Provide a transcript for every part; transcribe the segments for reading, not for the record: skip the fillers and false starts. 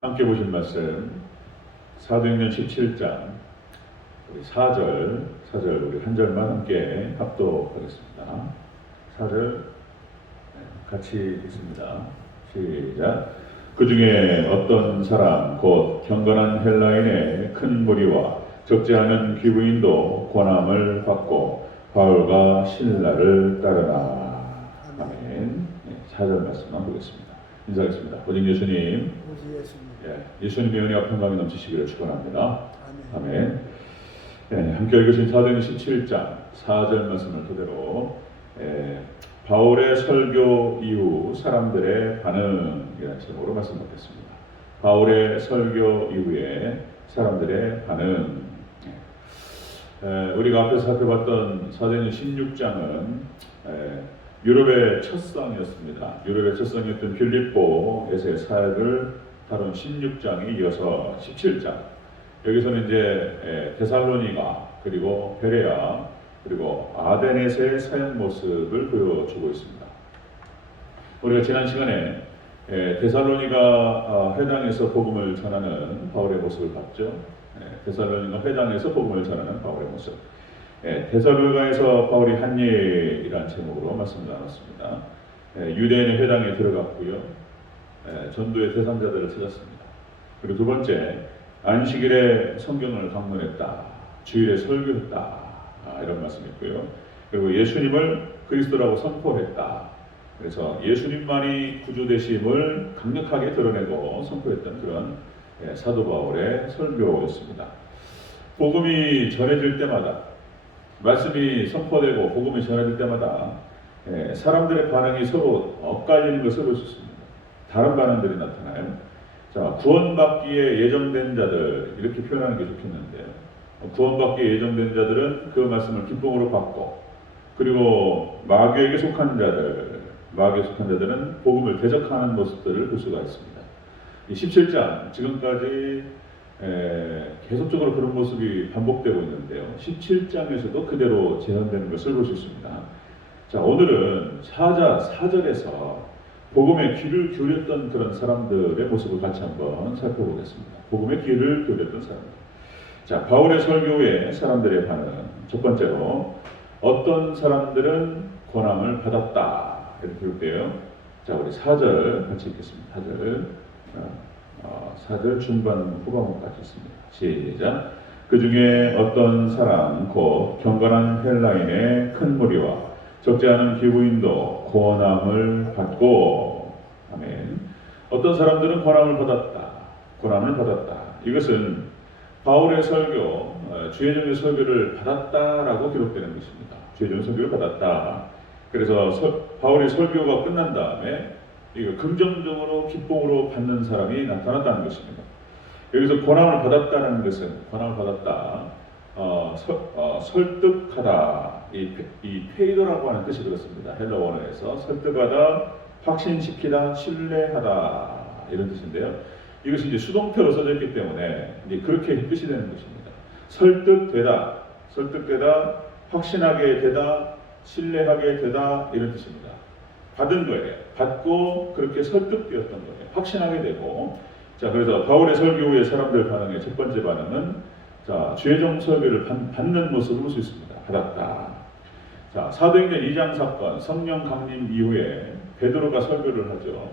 함께 보신 말씀 사도행전 17장 우리 4절 우리 한 절만 함께 합독하겠습니다. 4절 같이 읽습니다. 시작. 그 중에 어떤 사람 곧 경건한 헬라인의 큰 무리와 적지 않은 귀부인도 권함을 받고 바울과 실라를 따르나. 아멘. 4절 말씀만 보겠습니다. 인사하겠습니다. 오직 예수님, 예수님의 은혜와 평강이 넘치시기를 축원합니다. 아멘. 함께 읽으신 사도행전 17장 4절 말씀을 토대로 바울의 설교 이후 사람들의 반응이라는 제목으로 말씀 받겠습니다. 바울의 설교 이후에 사람들의 반응. 우리가 앞에서 살펴봤던 사도행전 16장은 유럽의 첫 성이었습니다. 유럽의 첫 성이었던 빌립보에서의 사역을 다룬 16장에 이어서 17장. 여기서는 이제 데살로니가 그리고 베레아 그리고 아데네스의 사역 모습을 보여주고 있습니다. 우리가 지난 시간에 데살로니가 회당에서 복음을 전하는 바울의 모습을 봤죠. 데살로니가 회당에서 복음을 전하는 바울의 모습. 데살로니가에서 바울이 한 일이라는 제목으로 말씀을 나눴습니다. 유대인의 회당에 들어갔고요. 전도의 대상자들을 찾았습니다. 그리고 두 번째, 안식일에 성경을 강론했다. 주일에 설교했다. 이런 말씀이고요. 그리고 예수님을 그리스도라고 선포했다. 그래서 예수님만이 구주되심을 강력하게 드러내고 선포했던 그런 사도 바울의 설교였습니다. 복음이 전해질 때마다, 말씀이 선포되고 복음이 전해질 때마다 사람들의 반응이 서로 엇갈리는 것을 볼 수 있습니다. 다른 반응들이 나타나요. 자, 구원받기에 예정된 자들, 이렇게 표현하는 게 좋겠는데요. 구원받기에 예정된 자들은 그 말씀을 기쁨으로 받고, 그리고 마귀에게 속한 자들은 복음을 대적하는 모습들을 볼 수가 있습니다. 이 17장, 지금까지 계속적으로 그런 모습이 반복되고 있는데요. 17장에서도 그대로 재현되는 것을 볼 수 있습니다. 자, 오늘은 4절에서 복음에 귀를 기울였던 그런 사람들의 모습을 같이 한번 살펴보겠습니다. 복음에 귀를 기울였던 사람들. 자, 바울의 설교에 사람들의 반응. 첫 번째로, 어떤 사람들은 권함을 받았다. 이렇게 기록돼요. 자, 우리 4절 같이 읽겠습니다. 4절 중반 후반부까지 있습니다. 시작. 그 중에 어떤 사람 곧 경건한 헬라인의 큰 무리와 적지 않은 귀부인도 권함을 받고. 아멘. 어떤 사람들은 권함을 받았다. 이것은 바울의 설교, 주의종의 설교를 받았다라고 기록되는 것입니다. 주의종의 설교를 받았다. 그래서 바울의 설교가 끝난 다음에 이거 긍정적으로 기쁨으로 받는 사람이 나타났다는 것입니다. 여기서 권함을 받았다는 것은 설득하다, 이 페이도라고 하는 뜻이 그렇습니다. 헬라 원어에서 설득하다, 확신시키다, 신뢰하다 이런 뜻인데요. 이것이 이제 수동태로 써져 있기 때문에 이제 그렇게 뜻이 되는 것입니다. 설득되다, 확신하게 되다, 신뢰하게 되다 이런 뜻입니다. 받은 거예요. 받고 그렇게 설득되었던 거예요. 확신하게 되고. 자, 그래서 바울의 설교 후에 사람들 반응의 첫 번째 반응은, 자, 주의종 설교를 받는 모습을 볼 수 있습니다. 받았다. 자, 사도행전 2장 사건, 성령 강림 이후에 베드로가 설교를 하죠.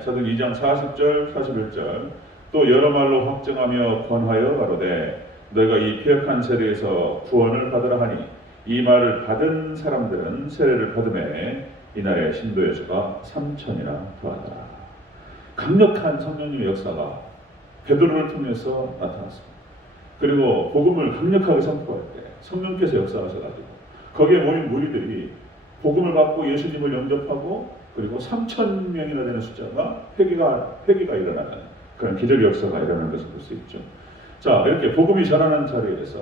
사도행전 2장 40절, 41절. 또 여러 말로 확증하며 권하여 가로되 너희가 이 패역한 세대에서 구원을 받으라 하니 이 말을 받은 사람들은 세례를 받음에 이날의 신도의 수가 3,000이나 더하더라. 강력한 성령님의 역사가 베드로를 통해서 나타났습니다. 그리고 복음을 강력하게 선포할 때 성령께서 역사하셔가지고 거기에 모인 무리들이 복음을 받고 예수님을 영접하고 그리고 3,000명이나 되는 숫자가 회개가 일어나는 그런 기적 역사가 일어나는 것을 볼 수 있죠. 자, 이렇게 복음이 전하는 자리에서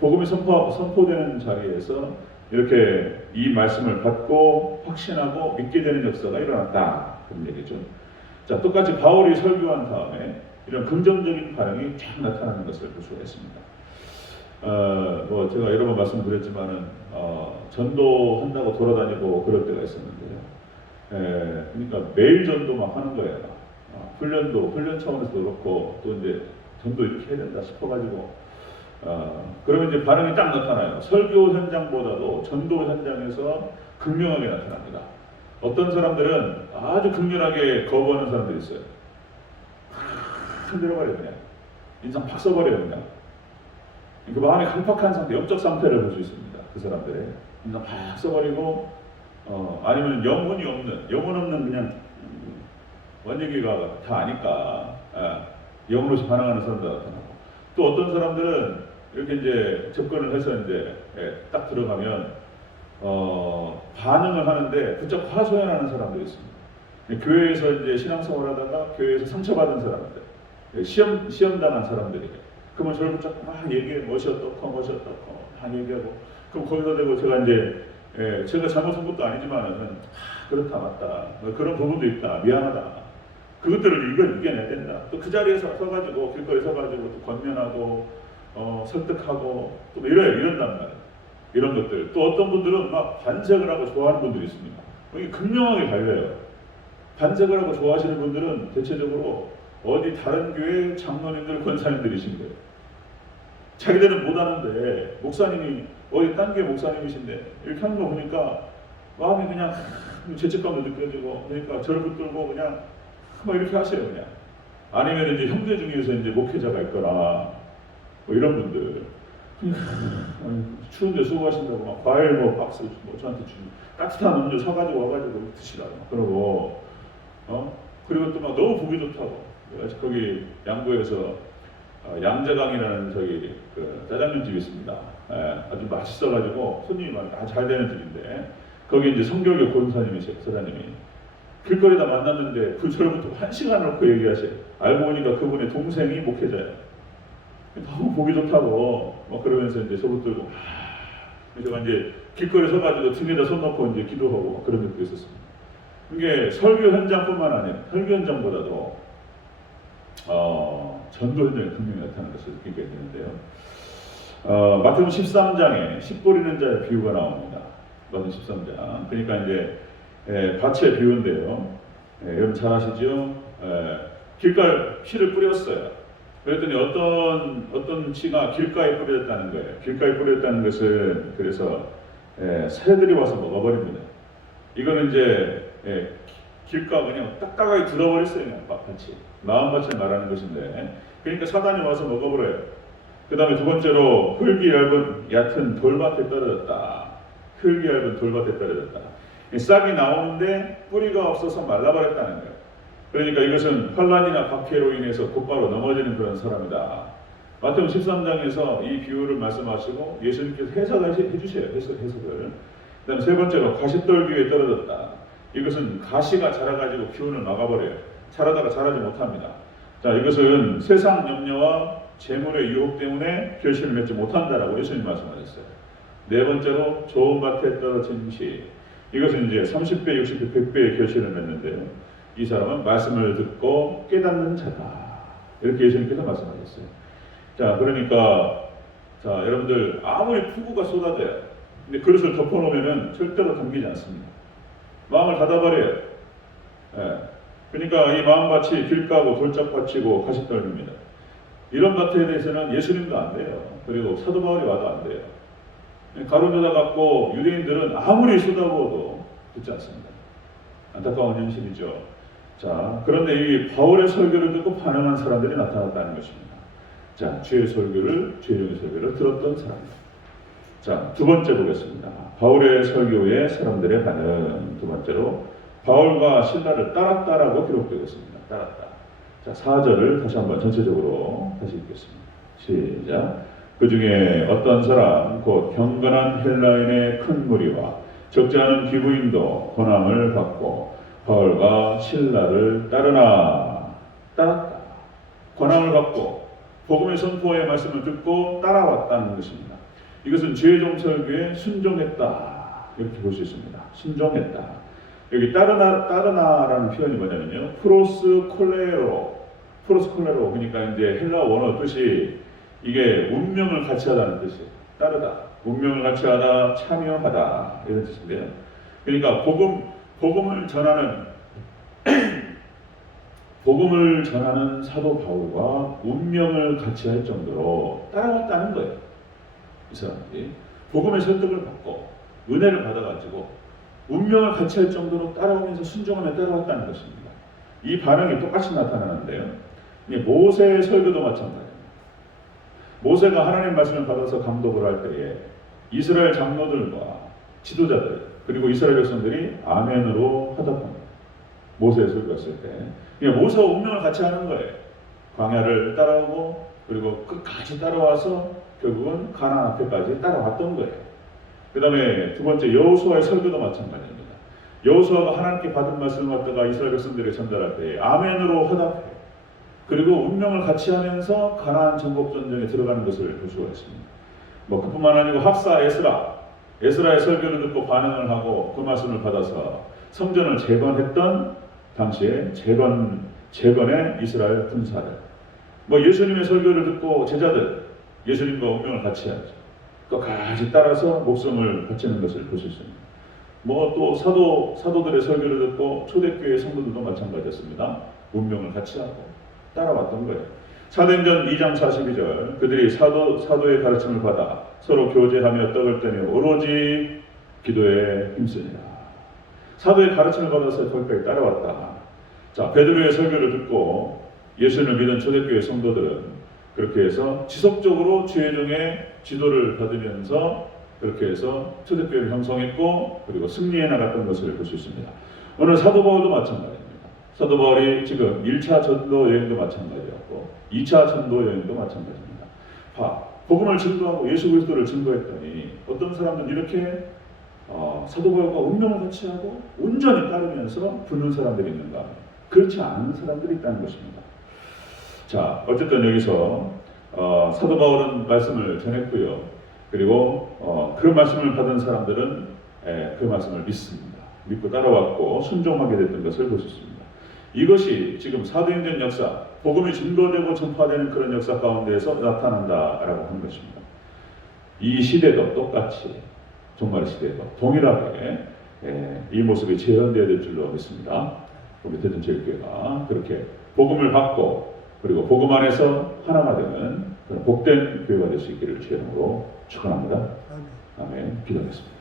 복음이 선포되는 자리에서 이렇게 이 말씀을 받고 확신하고 믿게 되는 역사가 일어났다. 그런 얘기죠. 자, 똑같이 바울이 설교한 다음에 이런 긍정적인 반응이 쫙 나타나는 것을 볼 수가 있습니다. 제가 여러 번 말씀드렸지만은, 전도한다고 돌아다니고 그럴 때가 있었는데요. 그러니까 매일 전도 막 하는 거예요. 훈련 차원에서도 그렇고 또 이제 전도 이렇게 해야 된다 싶어가지고 그러면 이제 반응이 딱 나타나요. 설교 현장보다도 전도 현장에서 극명하게 나타납니다. 어떤 사람들은 아주 극렬하게 거부하는 사람들이 있어요. 흔들어버려요 그냥. 인상 팍 써버려요 그냥. 그 마음이 강팍한 상태, 영적 상태를 볼 수 있습니다. 그 사람들의 인상 팍 써버리고 아니면 영혼 없는 그냥 원얘기가 다 아니까 영으로서 반응하는 사람도 나타나고 또 어떤 사람들은 이렇게 이제 접근을 해서 이제 딱 들어가면 반응을 하는데 부쩍 하소연하는 사람들이 있습니다. 교회에서 이제 신앙생활하다가 교회에서 상처받은 사람들, 시험 당한 사람들이 그러면 저를 붙잡고 막 얘기해 멋이 어떻고 막 얘기하고 그럼 거기서 대고 제가 이제 제가 잘못한 것도 아니지만은 그렇다 맞다 그런 부분도 있다 미안하다 그것들을 이겨내야 된다. 또 그 자리에서 서가지고 길거리 서가지고 또 권면하고 설득하고 또 이런단 말이에요. 이런 것들. 또 어떤 분들은 막 반색을 하고 좋아하는 분들이 있습니다. 이게 극명하게 갈려요. 반색을 하고 좋아하시는 분들은 대체적으로 어디 다른 교회 장로님들 권사님들이신 거예요. 자기들은 못하는데 목사님이 어디 딴 교회 목사님이신데 이렇게 하는 거 보니까 마음이 그냥 죄책감도 느껴지고 그러니까 저를 붙들고 그냥 막 이렇게 하세요 그냥. 아니면 이제 형제 중에서 이제 목회자가 있거나 뭐 이런 분들 추운데 수고하신다고 막 과일 뭐 박스 뭐 저한테 주고 따뜻한 음료 사가지고 와가지고 드시라고 그러고 그리고 또 막 너무 보기 좋다고 거기 양구에서 양재강이라는 저기 그 짜장면 집이 있습니다. 아주 맛있어가지고 손님이 많이 잘 되는 집인데 거기 이제 성결교 권사님이세요 사장님이. 길거리다 만났는데 그 저로부터 1시간 놓고 얘기하세요. 알고 보니까 그분의 동생이 목회자예요. 너무 보기 좋다고 막 그러면서 이제 저 붙들고 제가 이제 길거리 서가지고 등에다 손 놓고 이제 기도하고 막 그런 적도 있었습니다. 이게 설교 현장뿐만 아니라 설교 현장보다도 전도 현장에 분명히 나타나는 것을 느끼게 되는데요. 마태복음 13장에 씨 뿌리는 자의 비유가 나옵니다. 마태복음 13장. 그러니까 이제 밭의 비유인데요. 여러분 잘 아시죠? 길가에 씨를 뿌렸어요. 그랬더니 어떤 씨가 길가에 뿌렸다는 거예요. 길가에 뿌렸다는 것은 그래서 새들이 와서 먹어버립니다. 이거는 이제 길가 그냥 딱딱하게 굳어버렸어요. 그냥 밭이. 마음밭을 말하는 것인데 그러니까 사단이 와서 먹어버려요. 그 다음에 두 번째로 흙이 얕은 돌밭에 떨어졌다. 흙이 얇은 돌밭에 떨어졌다. 싹이 나오는데 뿌리가 없어서 말라버렸다는 거예요. 그러니까 이것은 환난이나 박해로 인해서 곧바로 넘어지는 그런 사람이다. 마태복음 13장에서 이 비유를 말씀하시고 예수님께서 해석을 해주세요. 해석을. 그 다음에 세 번째로 가시떨기에 떨어졌다. 이것은 가시가 자라가지고 기운을 막아버려요. 자라다가 자라지 못합니다. 자, 이것은 세상 염려와 재물의 유혹 때문에 결실을 맺지 못한다라고 예수님 말씀하셨어요. 네 번째로 좋은 밭에 떨어진 씨. 이것은 이제 30배, 60배, 100배의 결실을 맺는데요. 이 사람은 말씀을 듣고 깨닫는 자다. 이렇게 예수님께서 말씀하셨어요. 자, 그러니까 여러분들 아무리 폭우가 쏟아져요. 근데 그릇을 덮어놓으면 절대로 담기지 않습니다. 마음을 닫아버려요. 그러니까 이 마음밭이 길가고 돌짝밭이고 가시떨기입니다. 이런 밭에 대해서는 예수님도 안 돼요. 그리고 사도 바울이 와도 안 돼요. 가룟유다 같고 유대인들은 아무리 쏟아부어도 듣지 않습니다. 안타까운 현실이죠. 자, 그런데 이 바울의 설교를 듣고 반응한 사람들이 나타났다는 것입니다. 자, 죄의 설교를 들었던 사람들. 자, 두 번째 보겠습니다. 바울의 설교에 사람들의 반응. 두 번째로 바울과 신라를 따랐다라고 기록되었습니다. 따랐다. 자, 4절을 다시 한번 전체적으로 다시 읽겠습니다. 시작. 그 중에 어떤 사람 곧 경건한 헬라인의 큰 무리와 적지 않은 기부인도 권함을 받고 바울과 신라를 따랐다. 권함을 받고 복음의 선포의 말씀을 듣고 따라왔다는 것입니다. 이것은 죄종 설교에 순종했다 이렇게 볼 수 있습니다. 순종했다. 여기 따르나라는 표현이 뭐냐면요, 프로스콜레로 그러니까 이제 헬라 원어 뜻이 이게 운명을 같이 하다는 뜻이에요. 따르다, 운명을 같이 하다, 참여하다 이런 뜻인데요. 그러니까 복음을 전하는 복음을 전하는 사도 바울과 운명을 같이 할 정도로 따라왔다는 거예요. 이 사람들이 복음의 설득을 받고 은혜를 받아가지고 운명을 같이 할 정도로 따라오면서 순종하며 따라왔다는 것입니다. 이 반응이 똑같이 나타나는데요. 모세의 설교도 마찬가지입니다. 모세가 하나님 말씀을 받아서 감독을 할 때에 이스라엘 장로들과 지도자들 그리고 이스라엘 백성들이 아멘으로 화답합니다. 모세의 설교했을 때 모세와 운명을 같이 하는 거예요. 광야를 따라오고 그리고 끝까지 따라와서 결국은 가나안 앞에까지 따라왔던 거예요. 그 다음에 두 번째 여호수아의 설교도 마찬가지입니다. 여호수아가 하나님께 받은 말씀을 갖다가 이스라엘 백성들에게 전달할 때 아멘으로 화답해. 그리고 운명을 같이 하면서 가나안 정복 전쟁에 들어가는 것을 볼 수가 있습니다. 그뿐만 아니고 학사 에스라의 설교를 듣고 반응을 하고 그 말씀을 받아서 성전을 재건했던 당시에 재건의 이스라엘 군사들. 예수님의 설교를 듣고 제자들 예수님과 운명을 같이 하죠. 끝까지 따라서 목숨을 바치는 것을 볼 수 있습니다. 또 사도들의 설교를 듣고 초대교회 성도들도 마찬가지였습니다. 운명을 같이 하고 따라왔던 거예요. 사도행전 2장 42절 그들이 사도의 가르침을 받아 서로 교제하며 떡을 떼며 오로지 기도에 힘쓰니라. 사도의 가르침을 받아서 거기까지 따라왔다. 자, 베드로의 설교를 듣고 예수님을 믿은 초대교회 성도들은 그렇게 해서 지속적으로 주의종의 지도를 받으면서 그렇게 해서 초대교회를 형성했고 그리고 승리해 나갔던 것을 볼 수 있습니다. 오늘 사도 바울도 마찬가지입니다. 사도 바울이 지금 1차 전도 여행도 마찬가지였고 2차 전도 여행도 마찬가지입니다. 복음을 증거하고 예수 그리스도를 증거했더니 어떤 사람들은 이렇게 사도 바울과 운명을 같이 하고 온전히 따르면서 붙는 사람들이 있는가? 그렇지 않은 사람들이 있다는 것입니다. 자, 어쨌든 여기서 사도 바울은 말씀을 전했고요. 그리고 그런 말씀을 받은 사람들은 그 말씀을 믿습니다. 믿고 따라왔고 순종하게 됐던 것을 볼 수 있습니다. 이것이 지금 사도행전 역사, 복음이 증거되고 전파되는 그런 역사 가운데에서 나타난다라고 하는 것입니다. 이 시대도 똑같이 종말의 시대도 동일하게 이 모습이 재현되어야 될 줄로 믿습니다. 우리 대전제일교회가 그렇게 복음을 받고 그리고 복음 안에서 하나가 되는 그런 복된 교회가 될 수 있기를 주의 이름으로 축원합니다. 아멘. 기도하겠습니다.